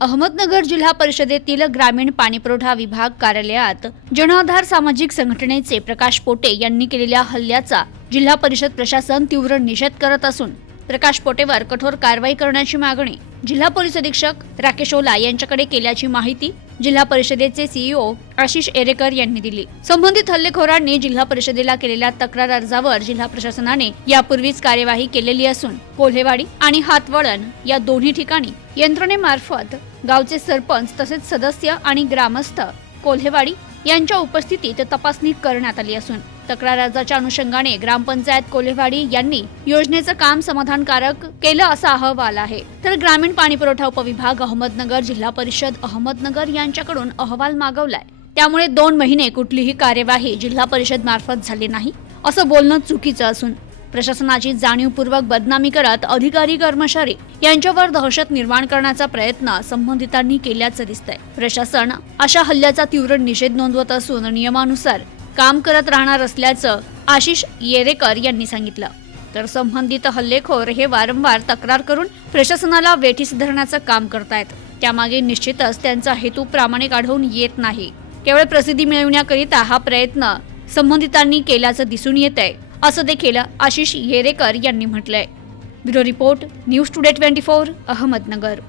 अहमदनगर जिल्हा परिषदेतील ग्रामीण पाणीपुरवठा विभाग कार्यालयात जनाधार सामाजिक संघटनेचे प्रकाश पोटे यांनी केलेल्या हल्ल्याचा जिल्हा परिषद प्रशासन तीव्र निषेध करत असून प्रकाश पोटेवर कठोर कारवाई करण्याची मागणी जिल्हा पोलीस अधीक्षक राकेश ओला यांच्याकडे केल्याची माहिती जिल्हा परिषदेचे सीईओ आशिष एरेकर यांनी दिली. संबंधित हल्लेखोरांनी जिल्हा परिषदेला केलेल्या तक्रार अर्जावर जिल्हा प्रशासनाने यापूर्वीच कार्यवाही केलेली असून कोल्हेवाडी आणि हातवळण या दोन्ही ठिकाणी यंत्रणेमार्फत गावचे सरपंच तसेच सदस्य आणि ग्रामस्थ कोल्हेवाडी यांच्या उपस्थितीत तपासणी करण्यात आली असून तक्रार अर्जाच्या अनुषंगाने ग्रामपंचायत कोल्हेवाडी यांनी योजनेचं काम समाधानकारक केलं असा अहवाल आहे. तर ग्रामीण पाणीपुरवठा उपविभाग अहमदनगर जिल्हा परिषद अहमदनगर यांच्याकडून अहवाल मागवलाय. त्यामुळे दोन महिने कुठलीही कार्यवाही जिल्हा परिषद मार्फत झाली नाही असं बोलणं चुकीचं असून प्रशासनाची जाणीवपूर्वक बदनामी करत अधिकारी कर्मचारी यांच्यावर दहशत निर्माण करण्याचा प्रयत्न संबंधितांनी केल्याचं दिसतंय. प्रशासन अशा हल्ल्याचा तीव्र निषेध नोंदवत असून नियमानुसार काम करत राहणार असल्याचं आशिष येरेकर यांनी सांगितलं. तर संबंधित हल्लेखोर हे वारंवार तक्रार करून प्रशासनाला वेठीस धरण्याचं काम करतायत. त्यामागे निश्चितच त्यांचा हेतू प्रामाणिक आढळून येत नाही. केवळ प्रसिद्धी मिळवण्याकरिता हा प्रयत्न संबंधितांनी केल्याचं दिसून येत आहे असं देखील आशिष येरेकर यांनी म्हटलंय. Bureau report news today twenty four Ahmednagar.